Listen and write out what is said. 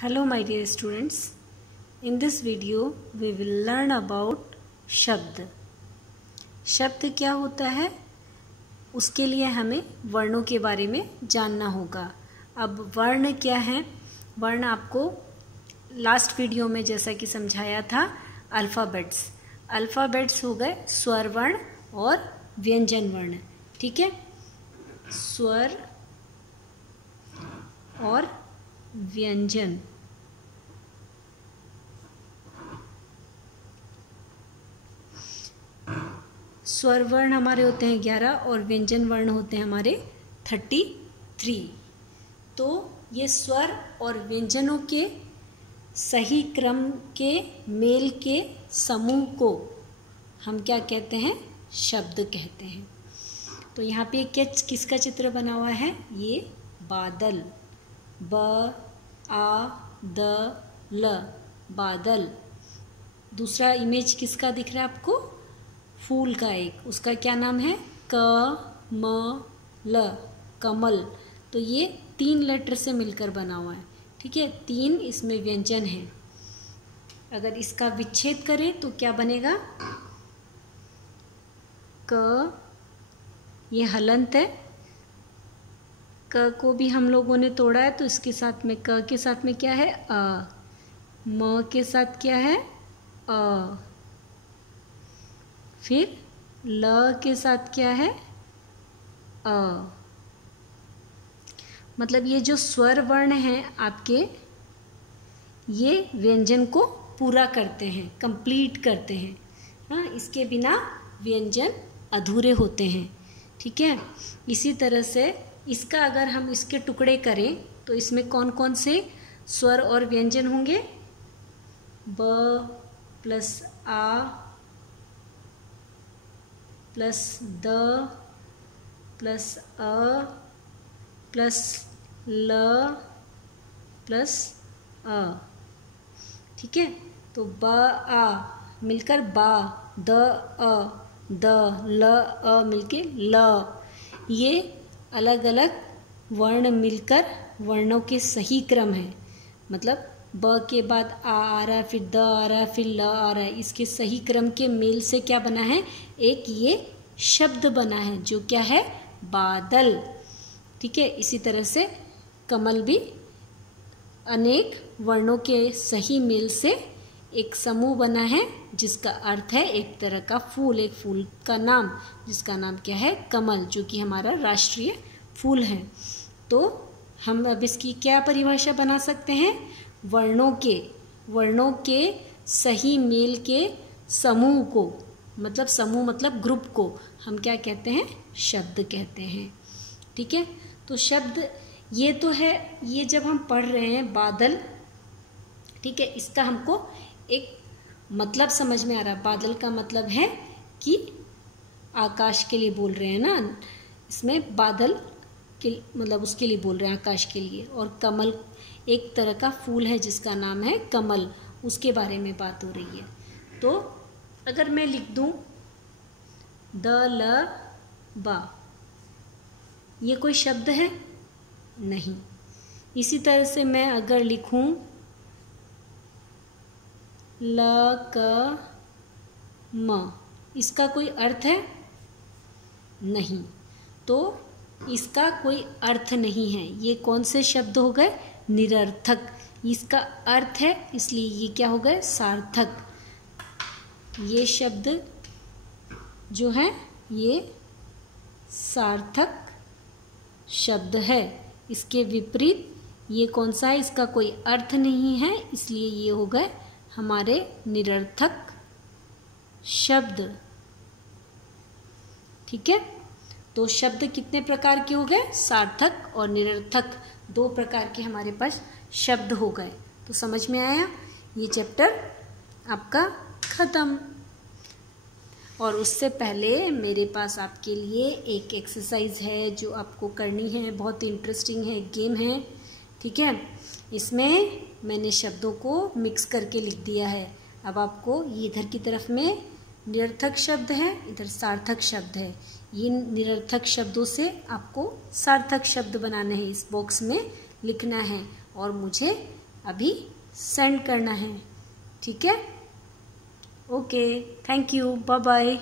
Hello my dear students, in this video we will learn about शब्द। शब्द क्या होता है उसके लिए हमें वर्णों के बारे में जानना होगा। अब वर्ण क्या है? वर्ण आपको लास्ट वीडियो में जैसा कि समझाया था अल्फ़ाबेट्स। अल्फ़ाबेट्स हो गए स्वर वर्ण और व्यंजन वर्ण, ठीक है। स्वर और व्यंजन। स्वर वर्ण हमारे होते हैं 11 और व्यंजन वर्ण होते हैं हमारे 33। तो ये स्वर और व्यंजनों के सही क्रम के मेल के समूह को हम क्या कहते हैं? शब्द कहते हैं। तो यहाँ पे क्या किसका चित्र बना हुआ है? ये बादल, ब आ द ल, बादल। दूसरा इमेज किसका दिख रहा है आपको? फूल का एक, उसका क्या नाम है? क म ल, कमल। तो ये 3 लेटर से मिलकर बना हुआ है, ठीक है। 3 इसमें व्यंजन है। अगर इसका विच्छेद करें तो क्या बनेगा? क, ये हलंत है। क को भी हम लोगों ने तोड़ा है तो इसके साथ में क के साथ में क्या है? अ। म के साथ क्या है? अ। फिर ल के साथ क्या है? अ। मतलब ये जो स्वर वर्ण हैं आपके, ये व्यंजन को पूरा करते हैं, कंप्लीट करते हैं। हाँ, इसके बिना व्यंजन अधूरे होते हैं, ठीक है। इसी तरह से इसका अगर हम इसके टुकड़े करें तो इसमें कौन कौन से स्वर और व्यंजन होंगे? ब प्लस आ प्लस द प्लस अ प्लस ल प्लस अ, ठीक है। तो ब आ मिलकर बा, द अ, द ल अ मिलके ल। ये अलग अलग वर्ण मिलकर वर्णों के सही क्रम है। मतलब ब के बाद आ रहा है, फिर द आ रहा है, फिर ल आ रहा है। इसके सही क्रम के मेल से क्या बना है? एक ये शब्द बना है जो क्या है? बादल, ठीक है। इसी तरह से कमल भी अनेक वर्णों के सही मेल से एक समूह बना है जिसका अर्थ है एक तरह का फूल, एक फूल का नाम जिसका नाम क्या है? कमल, जो कि हमारा राष्ट्रीय फूल है। तो हम अब इसकी क्या परिभाषा बना सकते हैं? वर्णों के सही मेल के समूह को, मतलब समूह मतलब ग्रुप को हम क्या कहते हैं? शब्द कहते हैं, ठीक है। तो शब्द ये तो है, ये जब हम पढ़ रहे हैं बादल, ठीक है, इसका हमको एक मतलब समझ में आ रहा है। बादल का मतलब है कि आकाश के लिए बोल रहे हैं ना, इसमें बादल के मतलब उसके लिए बोल रहे हैं, आकाश के लिए। और कमल एक तरह का फूल है जिसका नाम है कमल, उसके बारे में बात हो रही है। तो अगर मैं लिख दूं द ल बा, ये कोई शब्द है? नहीं। इसी तरह से मैं अगर लिखूं ल क म, इसका कोई अर्थ है? नहीं। तो इसका कोई अर्थ नहीं है। ये कौन से शब्द हो गए? निरर्थक। इसका अर्थ है इसलिए ये क्या हो गए? सार्थक। ये शब्द जो है ये सार्थक शब्द है। इसके विपरीत ये कौन सा है? इसका कोई अर्थ नहीं है, इसलिए ये हो गए हमारे निरर्थक शब्द, ठीक है। तो शब्द कितने प्रकार के हो गए? सार्थक और निरर्थक, 2 प्रकार के हमारे पास शब्द हो गए। तो समझ में आया? ये चैप्टर आपका खत्म। और उससे पहले मेरे पास आपके लिए एक एक्सरसाइज है जो आपको करनी है, बहुत इंटरेस्टिंग है, गेम है, ठीक है। इसमें मैंने शब्दों को मिक्स करके लिख दिया है। अब आपको ये इधर की तरफ में निरर्थक शब्द है, इधर सार्थक शब्द है। ये निरर्थक शब्दों से आपको सार्थक शब्द बनाने हैं, इस बॉक्स में लिखना है और मुझे अभी सेंड करना है। ठीक है, okay, thank you, bye bye.